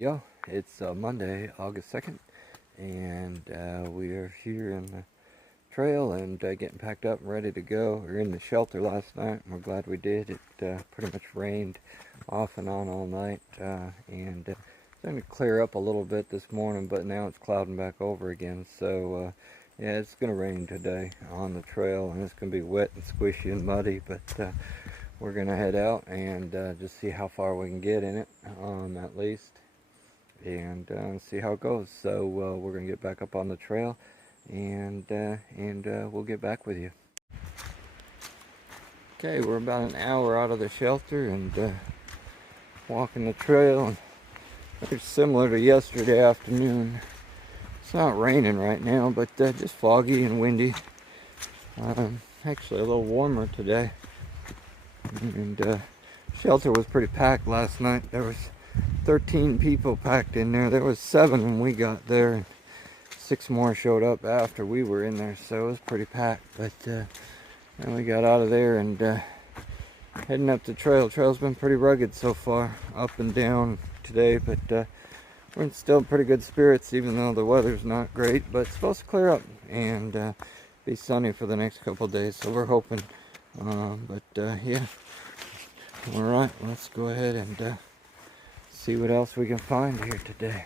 Yo, it's Monday, August 2nd, and we are here in the trail and getting packed up and ready to go. We were in the shelter last night, and we're glad we did. It pretty much rained off and on all night, and it's going to clear up a little bit this morning, but now it's clouding back over again. So, yeah, it's going to rain today on the trail, and it's going to be wet and squishy and muddy, but we're going to head out and just see how far we can get in it, at least. And see how it goes. So we're gonna get back up on the trail, and we'll get back with you. Okay, we're about an hour out of the shelter and walking the trail. And it's similar to yesterday afternoon. It's not raining right now, but just foggy and windy. Actually, a little warmer today. And shelter was pretty packed last night. There was 13 people packed in there. There was 7 when we got there, and 6 more showed up after we were in there, so it was pretty packed. But then we got out of there and heading up the trail. Trail's been pretty rugged so far, up and down today, but we're in still pretty good spirits, even though the weather's not great. But it's supposed to clear up and be sunny for the next couple of days, so we're hoping. Yeah, all right, let's go ahead and see what else we can find here today.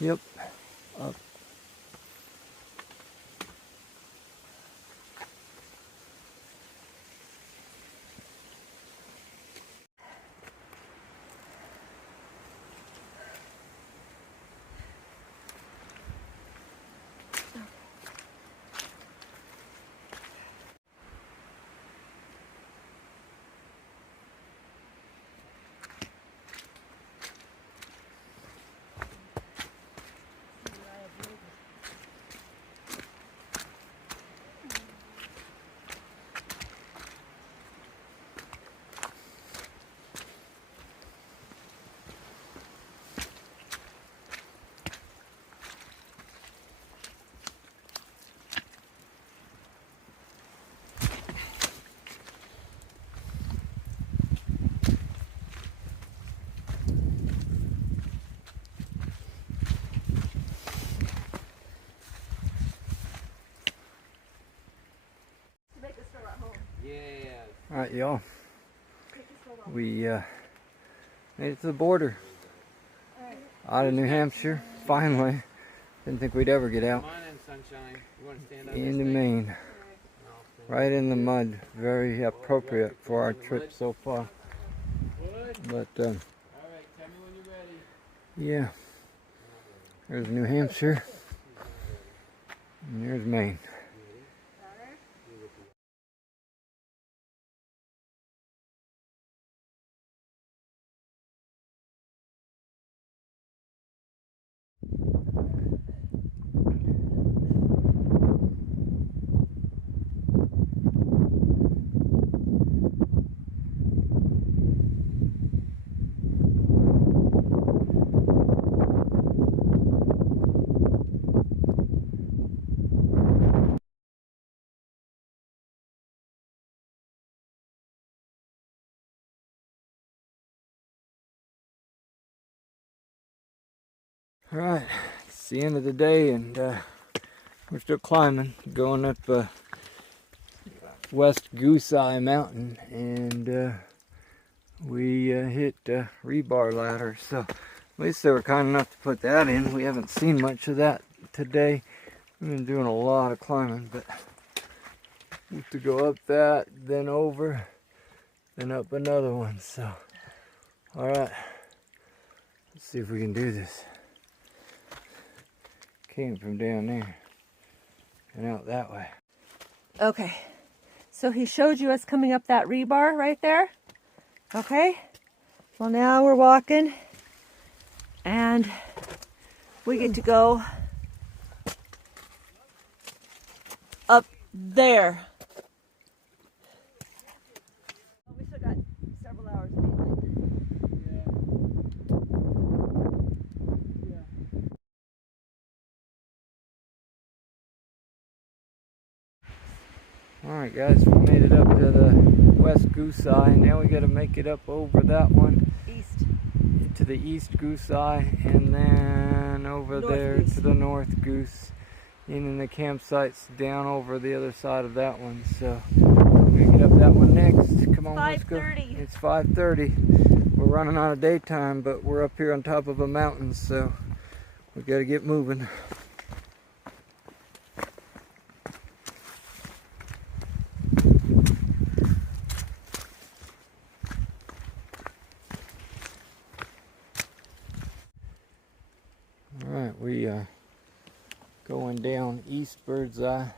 Yep, up. All right, y'all. We made it to the border. Out of New Hampshire, finally. Didn't think we'd ever get out. Into Maine. right in the mud. Very appropriate for our trip so far. But yeah, there's New Hampshire, and there's Maine. Alright, it's the end of the day, and we're still climbing, going up West Goose Eye Mountain, and we hit rebar ladder, so at least they were kind enough to put that in. We haven't seen much of that today. We've been doing a lot of climbing, but we have to go up that, then over, then up another one, so alright, let's see if we can do this. Came from down there and out that way. Okay, so he showed you us coming up that rebar right there. Okay, well now we're walking and we get to go up there. We still got several hours of daylight. Alright guys, we made it up to the West Goose Eye. Now we got to make it up over that one. East. To the East Goose Eye, and then over North there Goose. to the North Goose. And the campsite's down over the other side of that one. So we're going to get up that one next. Come on, let's go. 5:30. It's 5:30. We're running out of daytime, but we're up here on top of a mountain, so we got to get moving. Alright, we going down East Bird's Eye,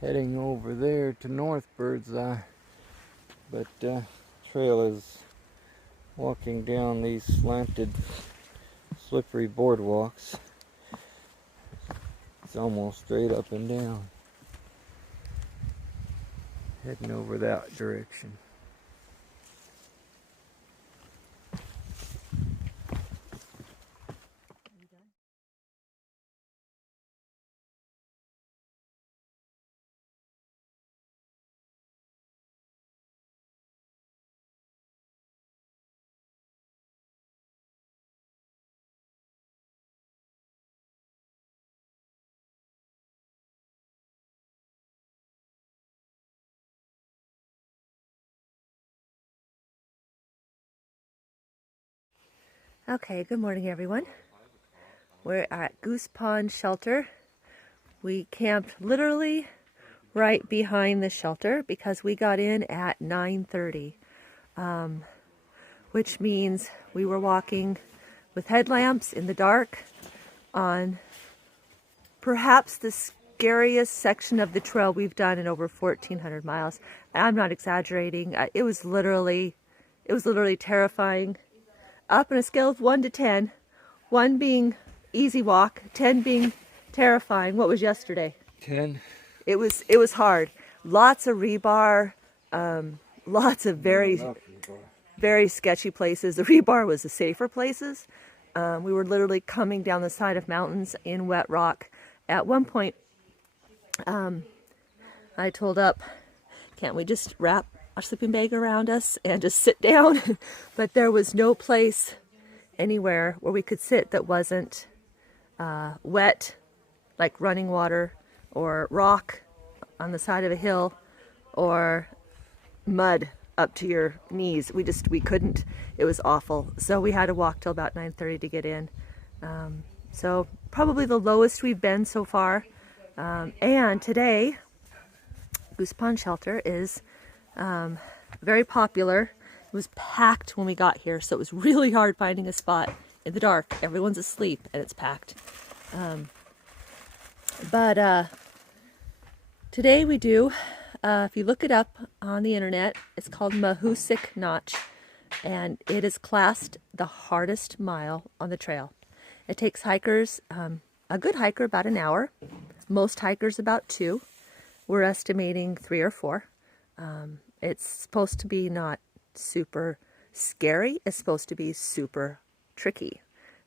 heading over there to North Bird's Eye, but trail is walking down these slanted, slippery boardwalks. It's almost straight up and down, heading over that direction. Okay, good morning everyone. We're at Goose Pond Shelter. We camped literally right behind the shelter because we got in at 9:30, which means we were walking with headlamps in the dark on perhaps the scariest section of the trail we've done in over 1,400 miles. And I'm not exaggerating. It was literally terrifying. Up on a scale of 1 to 10, 1 being easy walk, 10 being terrifying. What was yesterday? 10. It was hard. Lots of rebar, lots of very sketchy places. The rebar was the safer places. We were literally coming down the side of mountains in wet rock. At one point, I told Up, can't we just wrap our sleeping bag around us and just sit down? But there was no place anywhere where we could sit that wasn't wet, like running water, or rock on the side of a hill, or mud up to your knees. We couldn't. It was awful. So we had to walk till about 9:30 to get in. So probably the lowest we've been so far. And today, Goose Pond Shelter is very popular. It was packed when we got here, so it was really hard finding a spot in the dark. Everyone's asleep and it's packed. But today we do, if you look it up on the internet, it's called Mahoosuc Notch, and it is classed the hardest mile on the trail. It takes hikers, a good hiker, about an hour. Most hikers about 2. We're estimating 3 or 4. It's supposed to be not super scary. It's supposed to be super tricky.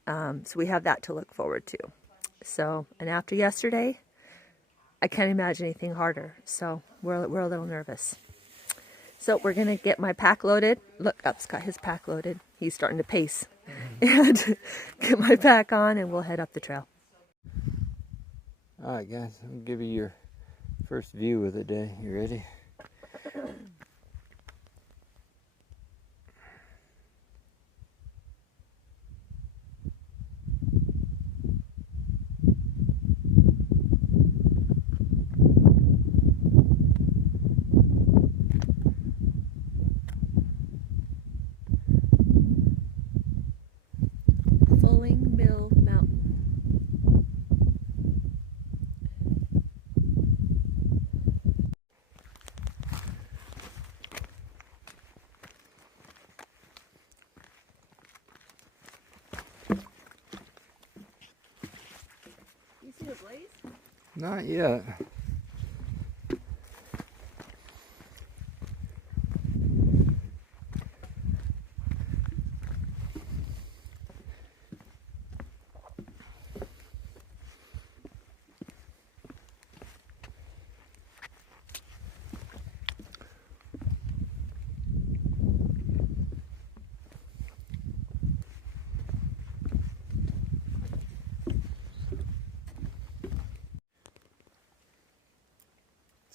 So we have that to look forward to. So, and after yesterday, I can't imagine anything harder. So we're a little nervous. So we're going to get my pack loaded. Look, Up's got his pack loaded. He's starting to pace. And get my pack on and we'll head up the trail. Alright guys, I'll give you your first view of the day. You ready? Fulling Mill Mountain. You see the blaze? Not yet.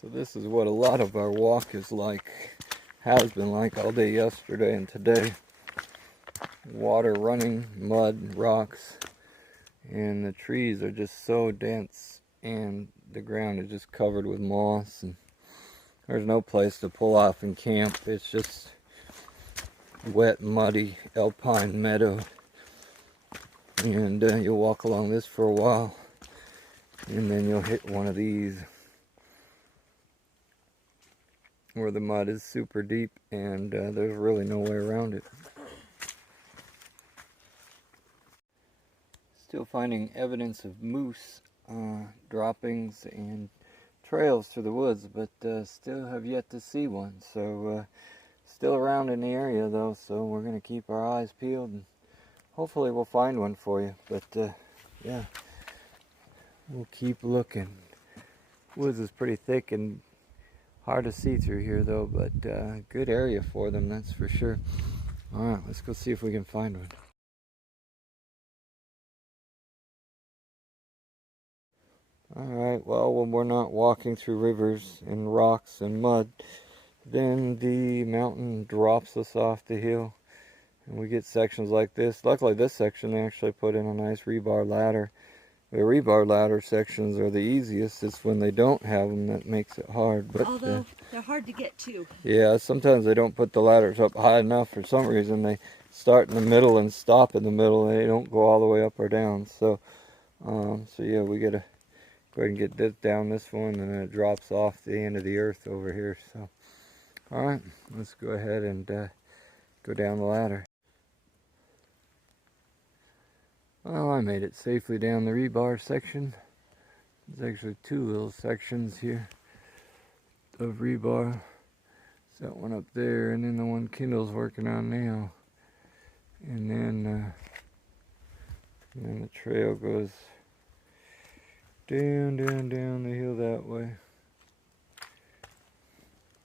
So this is what a lot of our walk is like, has been like all day yesterday and today. Water running, mud, rocks, and the trees are just so dense and the ground is just covered with moss, and there's no place to pull off and camp. It's just wet, muddy, alpine meadow, and you'll walk along this for a while and then you'll hit one of these where the mud is super deep and there's really no way around it. Still finding evidence of moose droppings and trails through the woods, but still have yet to see one. So still around in the area though, so we're going to keep our eyes peeled and hopefully we'll find one for you. But yeah, we'll keep looking. Woods is pretty thick and hard to see through here though, but good area for them, that's for sure. Alright, let's go see if we can find one. Alright, well, when we're not walking through rivers and rocks and mud, then the mountain drops us off the hill and we get sections like this. Luckily this section they actually put in a nice rebar ladder. The rebar ladder sections are the easiest. It's when they don't have them that makes it hard. But although they're hard to get to. Yeah, sometimes they don't put the ladders up high enough for some reason. They start in the middle and stop in the middle. They don't go all the way up or down. So, so yeah, we gotta go ahead and get this down this one, and then it drops off the end of the earth over here. So, all right, let's go ahead and go down the ladder. Well, I made it safely down the rebar section. There's actually 2 little sections here of rebar. There's that one up there, and then the one Kendall's working on now. And then the trail goes down the hill that way.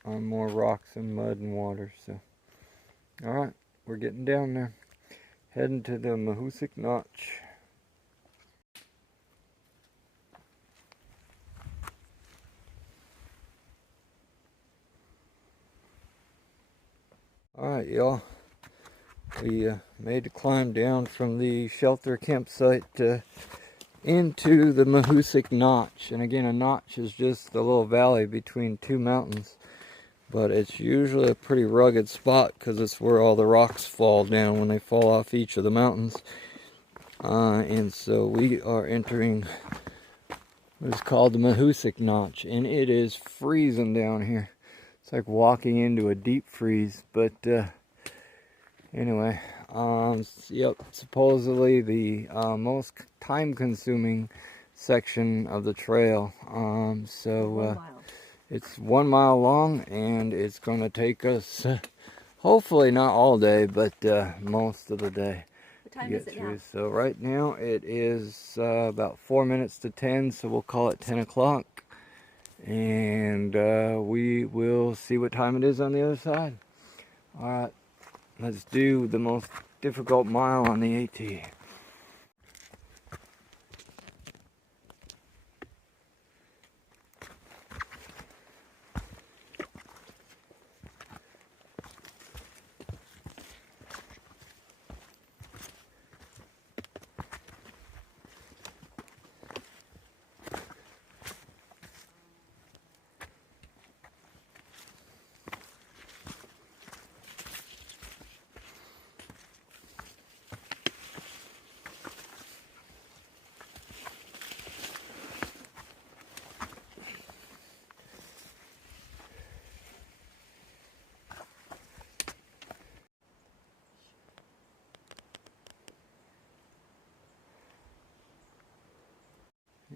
On more rocks and mud and water. So, all right, we're getting down there. Heading to the Mahoosuc Notch. Alright y'all, we made the climb down from the shelter campsite into the Mahoosuc Notch. And again, a notch is just a little valley between two mountains. But it's usually a pretty rugged spot because it's where all the rocks fall down when they fall off each of the mountains. And so we are entering what is called the Mahoosuc Notch. And it is freezing down here. It's like walking into a deep freeze. But anyway, yep, supposedly the most time-consuming section of the trail. It's 1 mile long, and it's going to take us, hopefully not all day, but most of the day to get through. So right now it is about 4 minutes to 10, so we'll call it 10 o'clock. And we will see what time it is on the other side. Alright, let's do the most difficult mile on the AT.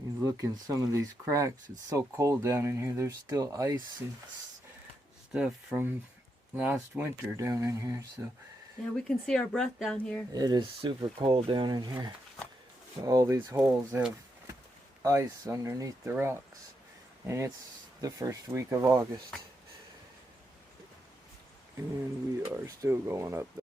You look in some of these cracks, it's so cold down in here. There's still ice and stuff from last winter down in here. So yeah, we can see our breath down here. It is super cold down in here. All these holes have ice underneath the rocks. And it's the first week of August. And we are still going up there.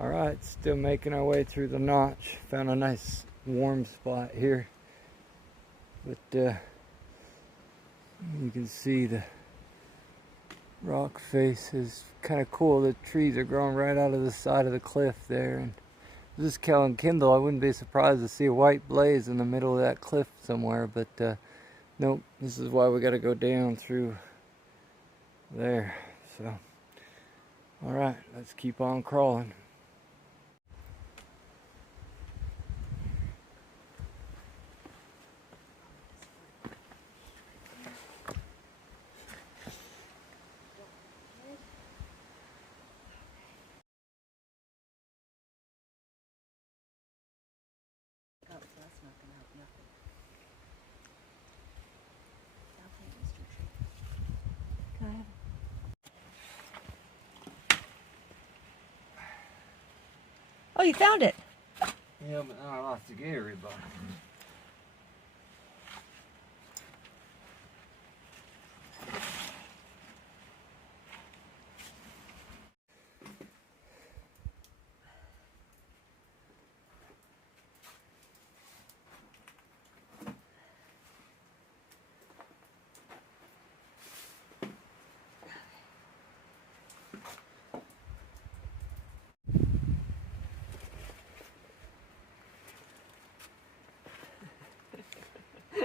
Alright, still making our way through the notch. Found a nice warm spot here. But you can see the rock face is kind of cool. The trees are growing right out of the side of the cliff there. And this is Kellen Kindle. I wouldn't be surprised to see a white blaze in the middle of that cliff somewhere. But nope, this is why we got to go down through there. So, alright, let's keep on crawling. Oh, you found it. Yeah, but I lost the Gatorade bottle.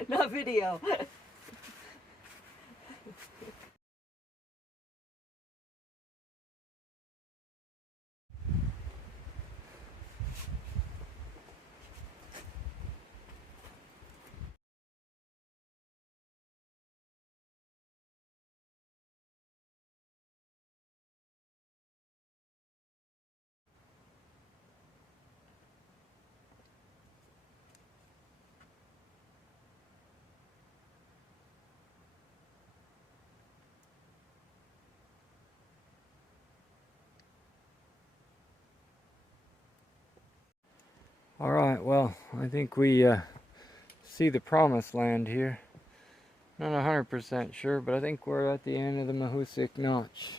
Not video. Alright, well, I think we see the promised land here. Not 100% sure, but I think we're at the end of the Mahoosuc Notch.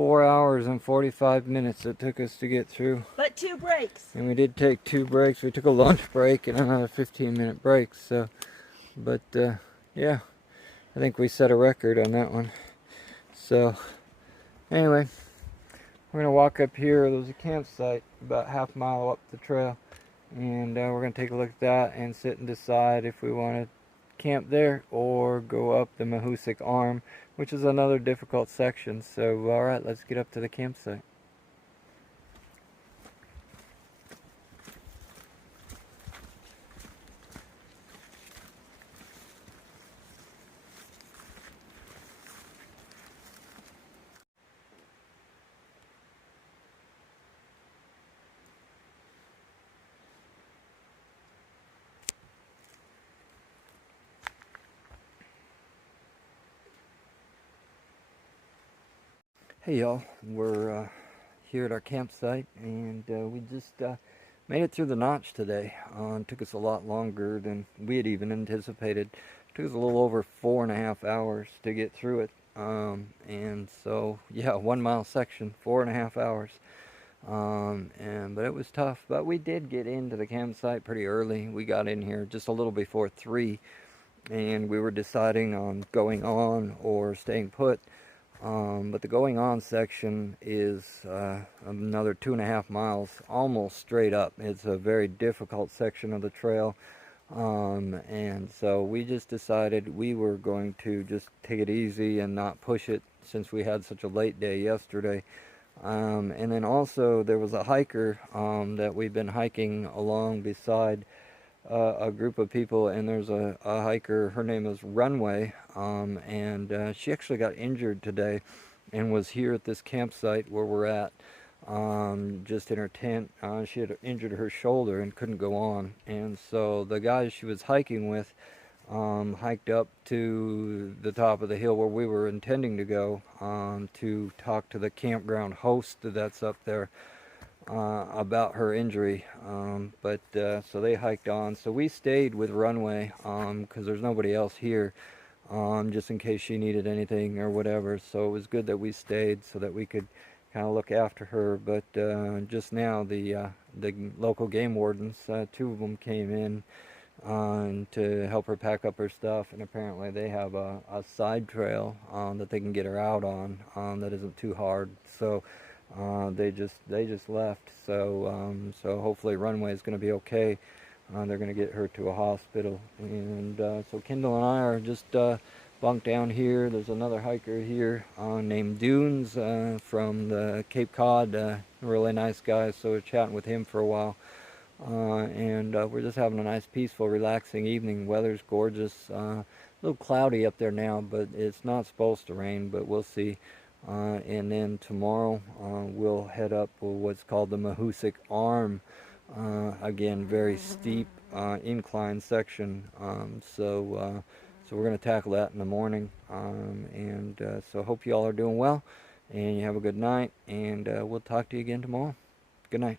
4 hours and 45 minutes it took us to get through. But 2 breaks. And we did take 2 breaks. We took a lunch break and another 15-minute break. So, but yeah, I think we set a record on that one. So, anyway, we're gonna walk up here. There's a campsite about half a mile up the trail, and we're gonna take a look at that and sit and decide if we want to camp there or go up the Mahoosic Arm, which is another difficult section. So, all right, let's get up to the campsite. Hey y'all, we're here at our campsite, and we just made it through the notch today. It took us a lot longer than we had even anticipated. It took us a little over 4.5 hours to get through it. And so, yeah, 1 mile section, 4.5 hours. But it was tough, but we did get into the campsite pretty early. We got in here just a little before 3, and we were deciding on going on or staying put. But the going on section is another 2.5 miles, almost straight up. It's a very difficult section of the trail, and so we just decided we were going to just take it easy and not push it since we had such a late day yesterday. And then also there was a hiker that we've been hiking along beside a group of people, and there's a hiker, her name is Runway, and she actually got injured today and was here at this campsite where we're at, just in her tent. She had injured her shoulder and couldn't go on, and so the guys she was hiking with hiked up to the top of the hill where we were intending to go, to talk to the campground host that's up there about her injury. So they hiked on. So we stayed with Runway because there's nobody else here, just in case she needed anything or whatever. So it was good that we stayed so that we could kind of look after her. But just now the local game wardens, 2 of them came in to help her pack up her stuff, and apparently they have a side trail that they can get her out on that isn't too hard. So they just left. So hopefully Runway is going to be okay. They're going to get her to a hospital, and so Kendall and I are just bunked down here. There's another hiker here named Dunes from the Cape Cod, a really nice guy. So we're chatting with him for a while, and we're just having a nice, peaceful, relaxing evening. Weather's gorgeous. A little cloudy up there now, but it's not supposed to rain, but we'll see. And then tomorrow we'll head up what's called the Mahoosic Arm. Again, very steep incline section. So we're going to tackle that in the morning. So hope you all are doing well, and you have a good night, and we'll talk to you again tomorrow. Good night.